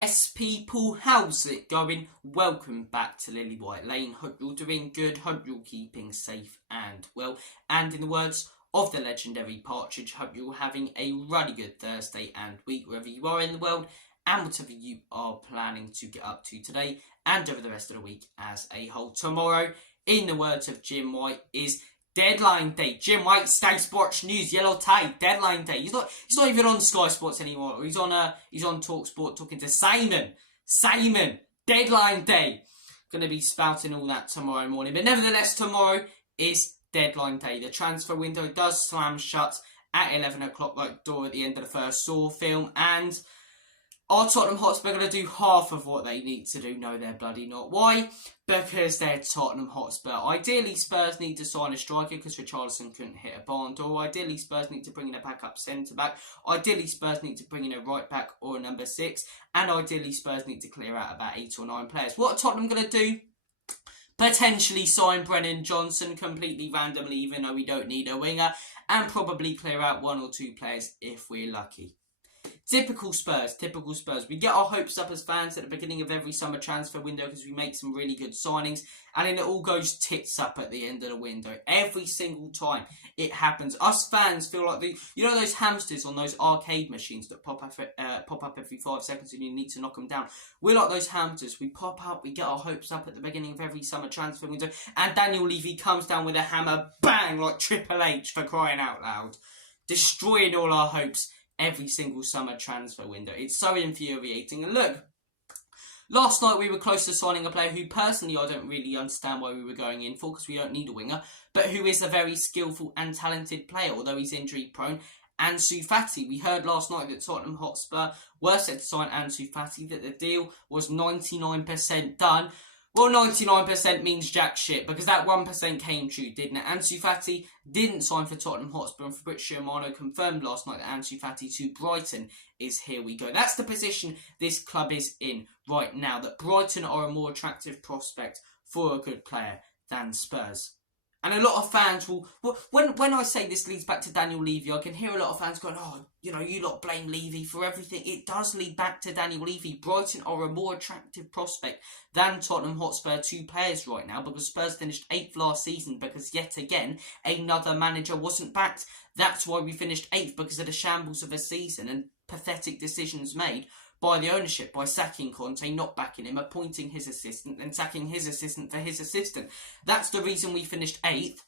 Yes, people, how's it going? Welcome back to Lily White Lane. Hope you're doing good. Hope you're keeping safe and well. And in the words of the legendary Partridge, hope you're having a really good Thursday and week wherever you are in the world and whatever you are planning to get up to today and over the rest of the week as a whole. Tomorrow, in the words of Jim White, is deadline day. Jim White, Sky Sports News, yellow tie, deadline day. He's not even on Sky Sports anymore. He's on Talk Sport talking to Simon. Deadline day. Gonna be spouting all that tomorrow morning. But nevertheless, tomorrow is deadline day. The transfer window does slam shut at 11 o'clock like door at the end of the first Saw film. And are Tottenham Hotspur going to do half of what they need to do? No, they're bloody not. Why? Because they're Tottenham Hotspur. Ideally, Spurs need to sign a striker because Richarlison couldn't hit a barn door. Ideally, Spurs need to bring in a backup centre-back. Ideally, Spurs need to bring in a right-back or a number 6. And ideally, Spurs need to clear out about 8 or 9 players. What are Tottenham going to do? Potentially sign Brennan Johnson completely randomly, even though we don't need a winger. And probably clear out 1 or 2 players if we're lucky. Typical Spurs. We get our hopes up as fans at the beginning of every summer transfer window because we make some really good signings, and then it all goes tits up at the end of the window. Every single time it happens. Us fans feel like those hamsters on those arcade machines that pop up every 5 seconds and you need to knock them down. We're like those hamsters. We pop up, we get our hopes up at the beginning of every summer transfer window, and Daniel Levy comes down with a hammer, bang, like Triple H, for crying out loud, destroying all our hopes every single summer transfer window. It's so infuriating. And look, last night we were close to signing a player who personally I don't really understand why we were going in for, because we don't need a winger, but who is a very skillful and talented player, although he's injury prone. Ansu Fati. We heard last night that Tottenham Hotspur were set to sign Ansu Fati, that the deal was 99% done. Well, 99% means jack shit, because that 1% came true, didn't it? Ansu Fati didn't sign for Tottenham Hotspur, and Fabrizio Romano confirmed last night that Ansu Fati to Brighton is here we go. That's the position this club is in right now, that Brighton are a more attractive prospect for a good player than Spurs. And a lot of fans will... When I say this leads back to Daniel Levy, I can hear a lot of fans going, oh, you lot blame Levy for everything. It does lead back to Daniel Levy. Brighton are a more attractive prospect than Tottenham Hotspur 2 players right now, because Spurs finished 8th last season because, yet again, another manager wasn't backed. That's why we finished 8th, because of the shambles of a season and pathetic decisions made by the ownership, by sacking Conte, not backing him, appointing his assistant, and sacking his assistant for his assistant. That's the reason we finished 8th,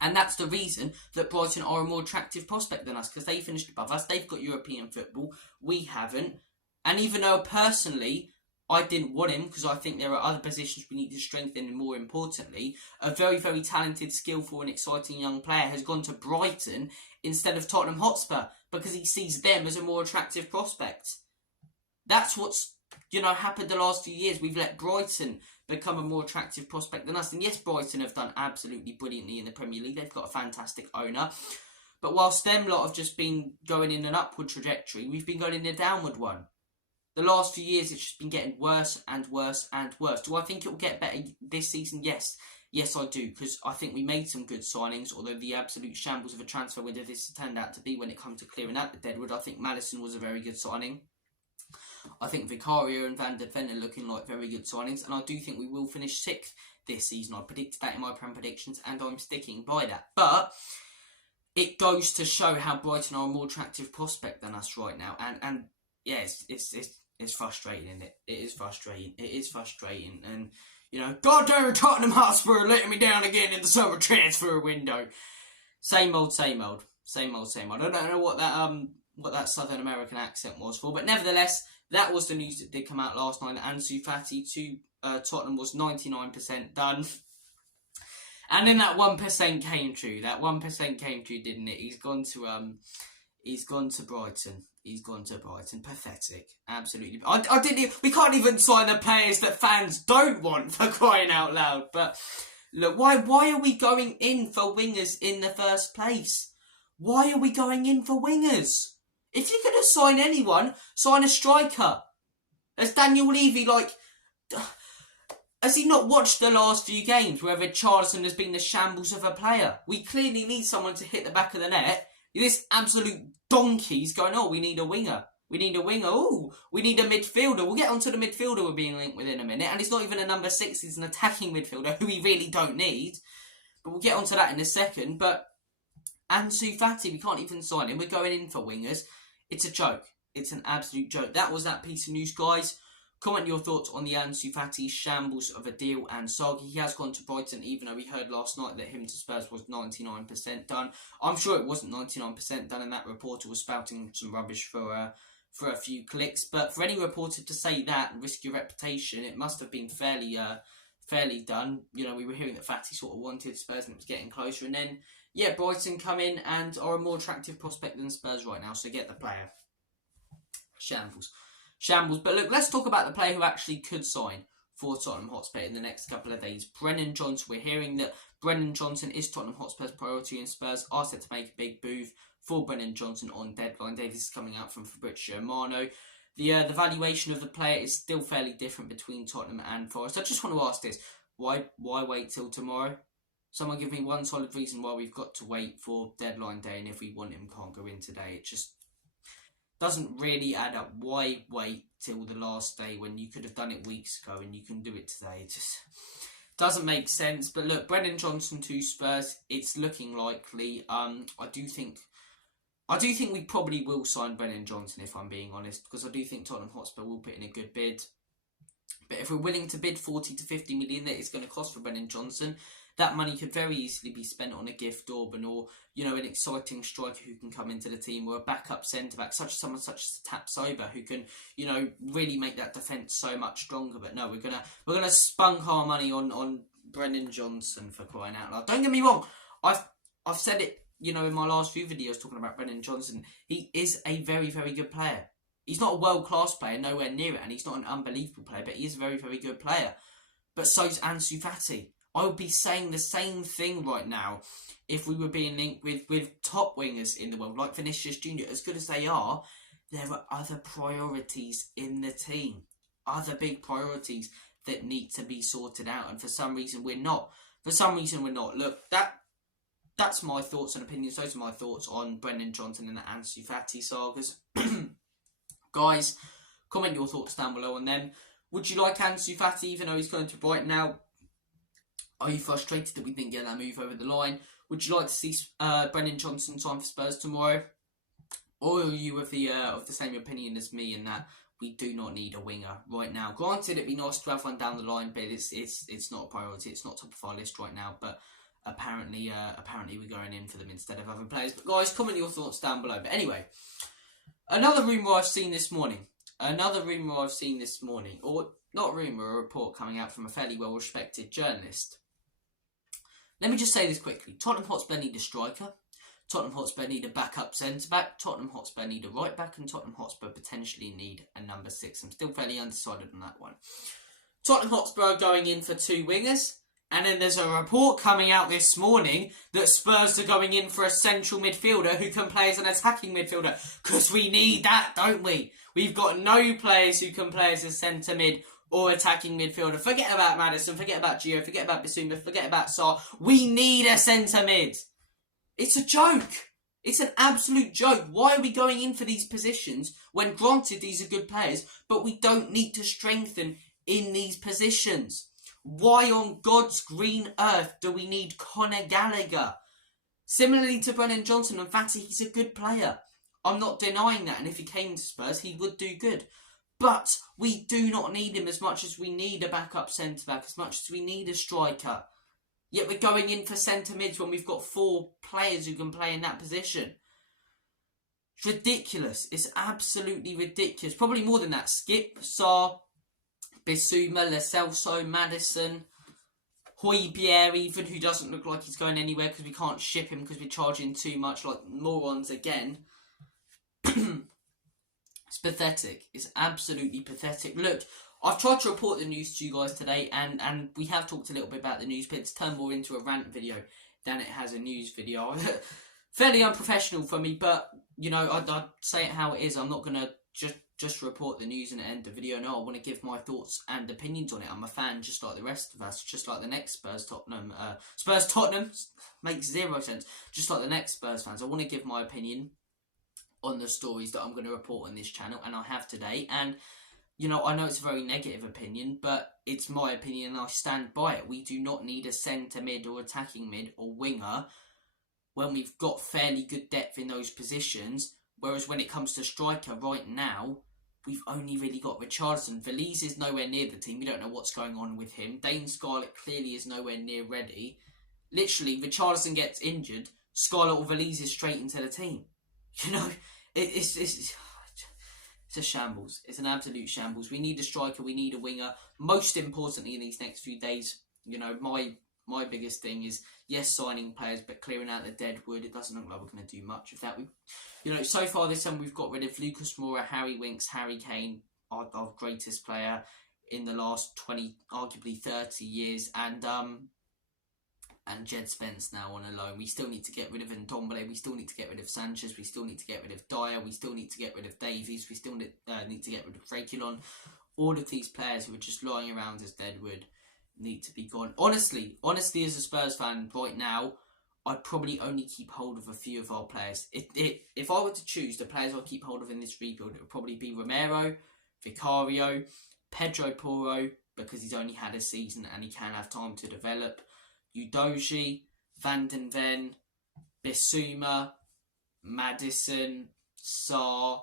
and that's the reason that Brighton are a more attractive prospect than us, because they finished above us. They've got European football, we haven't. And even though personally I didn't want him, because I think there are other positions we need to strengthen, and more importantly, a very, very talented, skillful and exciting young player has gone to Brighton instead of Tottenham Hotspur, because he sees them as a more attractive prospect. That's what's, happened the last few years. We've let Brighton become a more attractive prospect than us. And yes, Brighton have done absolutely brilliantly in the Premier League. They've got a fantastic owner. But whilst them lot have just been going in an upward trajectory, we've been going in a downward one. The last few years, it's just been getting worse and worse and worse. Do I think it will get better this season? Yes. Yes, I do, because I think we made some good signings, although the absolute shambles of a transfer window this turned out to be when it comes to clearing out the deadwood. I think Maddison was a very good signing. I think Vicario and Van der Ven are looking like very good signings, and I do think we will finish 6th this season. I predicted that in my Prem predictions, and I'm sticking by that. But it goes to show how Brighton are a more attractive prospect than us right now, and yeah, it's frustrating, isn't it? It is frustrating, and goddamn Tottenham Hotspur letting me down again in the summer transfer window. Same old. I don't know what that Southern American accent was for, but nevertheless, that was the news that did come out last night. Ansu Fati to Tottenham was 99% done, and then that 1% came true. That 1% came true, didn't it? He's gone to Brighton. Pathetic, absolutely. I didn't. We can't even sign the players that fans don't want, for crying out loud. But look, why are we going in for wingers in the first place? Why are we going in for wingers? If you're going to sign anyone, sign a striker. As Daniel Levy, has he not watched the last few games where Richarlison has been the shambles of a player? We clearly need someone to hit the back of the net. This absolute donkey's going, oh, we need a winger. We need a winger. Ooh, we need a midfielder. We'll get onto the midfielder we're being linked with in a minute. And it's not even a number 6, he's an attacking midfielder who we really don't need. But we'll get onto that in a second. But Ansu Fati, we can't even sign him. We're going in for wingers. It's a joke. It's an absolute joke. That was that piece of news, guys. Comment your thoughts on the Ansu Fati shambles of a deal and saga. He has gone to Brighton, even though we heard last night that him to Spurs was 99% done. I'm sure it wasn't 99% done, and that reporter was spouting some rubbish for a few clicks. But for any reporter to say that and risk your reputation, it must have been fairly done. You know, we were hearing that Fati sort of wanted Spurs and it was getting closer. And then, yeah, Brighton come in and are a more attractive prospect than Spurs right now. So get the player. Shambles. But look, let's talk about the player who actually could sign for Tottenham Hotspur in the next couple of days. Brennan Johnson. We're hearing that Brennan Johnson is Tottenham Hotspur's priority, and Spurs are set to make a big move for Brennan Johnson on deadline day. This is coming out from Fabrizio Romano. The valuation of the player is still fairly different between Tottenham and Forest. I just want to ask this. Why wait till tomorrow? Someone give me one solid reason why we've got to wait for deadline day, and if we want him, can't go in today. It just doesn't really add up. Why wait till the last day when you could have done it weeks ago and you can do it today? It just doesn't make sense. But look, Brennan Johnson to Spurs, it's looking likely. I do think we probably will sign Brennan Johnson, if I'm being honest, because I do think Tottenham Hotspur will put in a good bid. But if we're willing to bid 40 to 50 million that it's going to cost for Brennan Johnson, that money could very easily be spent on a gift Orban or, you know, an exciting striker who can come into the team, or a backup centre-back, someone such as Thfc, who can, you know, really make that defence so much stronger. But no, we're gonna spunk our money on Brennan Johnson, for crying out loud. Don't get me wrong, I've said it, you know, in my last few videos talking about Brennan Johnson. He is a very, very good player. He's not a world-class player, nowhere near it, and he's not an unbelievable player, but he is a very, very good player. But so's Ansu Fati. I would be saying the same thing right now if we were being linked with top wingers in the world, like Vinicius Jr. As good as they are, there are other priorities in the team. Other big priorities that need to be sorted out. And for some reason, we're not. Look, that's my thoughts and opinions. Those are my thoughts on Brennan Johnson and the Ansu Fati sagas. Guys, comment your thoughts down below on them. Would you like Ansu Fati, even though he's going to Brighton now? Are you frustrated that we didn't get that move over the line? Would you like to see Brennan Johnson sign for Spurs tomorrow? Or are you of the same opinion as me in that we do not need a winger right now? Granted, it'd be nice to have one down the line, but it's not a priority. It's not top of our list right now. But apparently we're going in for them instead of other players. But guys, comment your thoughts down below. But anyway, another rumour I've seen this morning. Or not a rumour, a report coming out from a fairly well-respected journalist. Let me just say this quickly. Tottenham Hotspur need a striker. Tottenham Hotspur need a backup centre-back. Tottenham Hotspur need a right-back. And Tottenham Hotspur potentially need a number 6. I'm still fairly undecided on that one. Tottenham Hotspur are going in for 2 wingers. And then there's a report coming out this morning that Spurs are going in for a central midfielder who can play as an attacking midfielder. Because we need that, don't we? We've got no players who can play as a centre mid or attacking midfielder. Forget about Maddison, forget about Gio, forget about Bissouma, forget about Sarr. We need a centre mid. It's a joke. It's an absolute joke. Why are we going in for these positions when, granted, these are good players, but we don't need to strengthen in these positions? Why on God's green earth do we need Conor Gallagher? Similarly to Brennan Johnson and Fati, he's a good player. I'm not denying that, and if he came to Spurs, he would do good. But we do not need him as much as we need a backup centre-back, as much as we need a striker. Yet we're going in for centre-mids when we've got 4 players who can play in that position. It's ridiculous. It's absolutely ridiculous. Probably more than that. Skip, Sarr, Bissouma, Lo Celso, Maddison, Højbjerg even, who doesn't look like he's going anywhere because we can't ship him because we're charging too much, like morons again. It's pathetic. It's absolutely pathetic. Look, I've tried to report the news to you guys today, and we have talked a little bit about the news, but it's turned more into a rant video than it has a news video. Fairly unprofessional for me, but, you know, I'd say it how it is. I'm not going to just report the news and end the video. No, I want to give my thoughts and opinions on it. I'm a fan just like the rest of us, just like the next Spurs-Tottenham. Spurs-Tottenham makes 0 sense. Just like the next Spurs fans. I want to give my opinion on the stories that I'm going to report on this channel, and I have today. And, you know, I know it's a very negative opinion, but it's my opinion and I stand by it. We do not need a centre mid or attacking mid or winger when we've got fairly good depth in those positions. Whereas when it comes to striker right now, we've only really got Richarlison. Veliz is nowhere near the team. We don't know what's going on with him. Dane Scarlett clearly is nowhere near ready. Literally, Richarlison gets injured, Scarlett or Veliz is straight into the team. You know, it's a shambles. It's an absolute shambles. We need a striker. We need a winger. Most importantly, in these next few days, you know, my biggest thing is, yes, signing players, but clearing out the dead wood. It doesn't look like we're going to do much of that. You know, so far this summer we've got rid of Lucas Moura, Harry Winks, Harry Kane, our greatest player in the last 20, arguably 30 years, and Jed Spence now on a loan. We still need to get rid of Ndombele. We still need to get rid of Sanchez. We still need to get rid of Dyer. We still need to get rid of Davies. We still need to get rid of Reguilon. All of these players who are just lying around as deadwood need to be gone. Honestly, as a Spurs fan right now, I'd probably only keep hold of a few of our players. If I were to choose the players I'd keep hold of in this rebuild, it would probably be Romero, Vicario, Pedro Porro, because he's only had a season and he can have time to develop, Udogie, Van den Ven, Bissouma, Maddison, Sarr,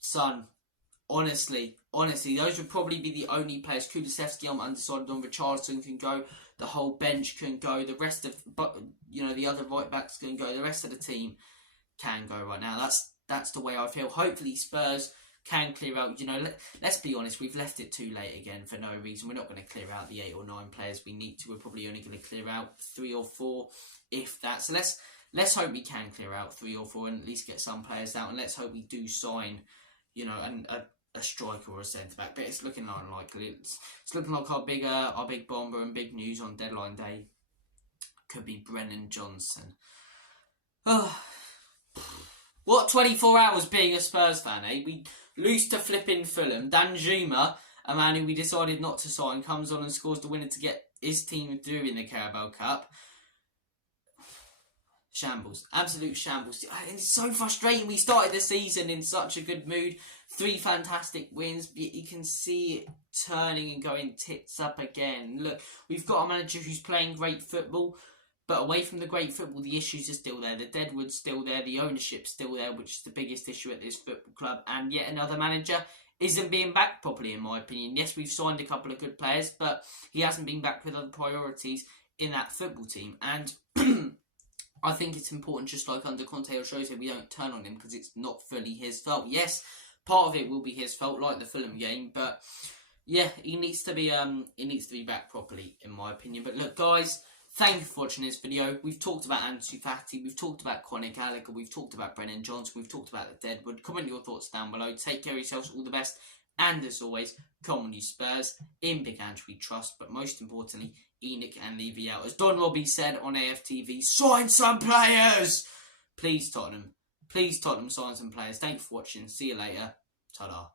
Son. Honestly, those would probably be the only players. Kulusevski, I'm undecided on. Richarlison can go. The whole bench can go. The rest of, the other right backs can go. The rest of the team can go right now. That's the way I feel. Hopefully Spurs can clear out. You know, let's be honest. We've left it too late again for no reason. We're not going to clear out the 8 or 9 players we need to. We're probably only going to clear out 3 or 4, if that. So let's hope we can clear out 3 or 4 and at least get some players out. And let's hope we do sign, you know, a striker or a centre-back, but it's looking unlikely. It's looking like our big bomber and big news on deadline day could be Brennan Johnson. Oh, what 24 hours being a Spurs fan, eh? We lose to flipping Fulham. Danjuma, a man who we decided not to sign, comes on and scores the winner to get his team through in the Carabao Cup. Shambles. Absolute shambles. It's so frustrating. We started the season in such a good mood. 3 fantastic wins. You can see it turning and going tits up again. Look, we've got a manager who's playing great football, but away from the great football, the issues are still there. The deadwood's still there. The ownership's still there, which is the biggest issue at this football club. And yet another manager isn't being backed properly, in my opinion. Yes, we've signed a couple of good players, but he hasn't been backed with other priorities in that football team. And I think it's important, just like under Conte or Jose, we don't turn on him because it's not fully his fault. Yes, part of it will be his fault, like the Fulham game, but yeah, he needs to be back properly, in my opinion. But look, guys, thank you for watching this video. We've talked about Ansu Fati, we've talked about Conor Gallagher, we've talked about Brennan Johnson, we've talked about the deadwood. Comment your thoughts down below. Take care of yourselves, all the best, and as always, come on you Spurs. In Big Ange we trust, but most importantly, Enoch and Levy out. As Don Robbie said on AFTV, sign some players! Please Tottenham, sign some players. Thank you for watching. See you later. Ta-da.